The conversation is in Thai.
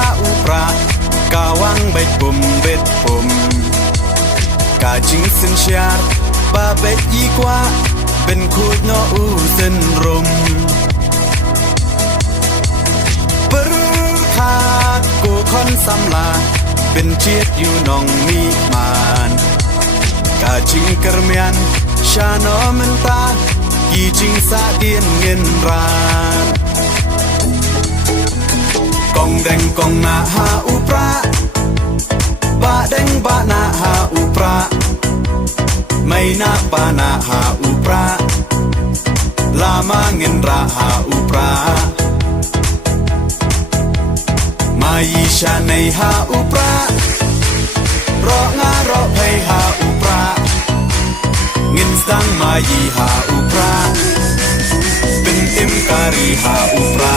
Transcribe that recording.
าอุปรากาวังใบปุ่มเบ็ดปุ่มกาจิงสินชาร์บาเบ็ดยีกว่าเป็นคูดนออูเส้นรมปรึพากูคอนสำลาเป็นเชียดอยู่นองมีมานกาจิงกระเมียนชาโนมันตากีจิงสาเดียนเงินรานกองแดงกองนาหาอุปราบาแดงบานาหาอุปราไม่นาปานาหาอุปราลามาเงินราหาอุปรามายีชาในหาอุปรารองารอเพยหาอุปราเงินสังมายีหาอุปราเป็นอิมการีหาอุปรา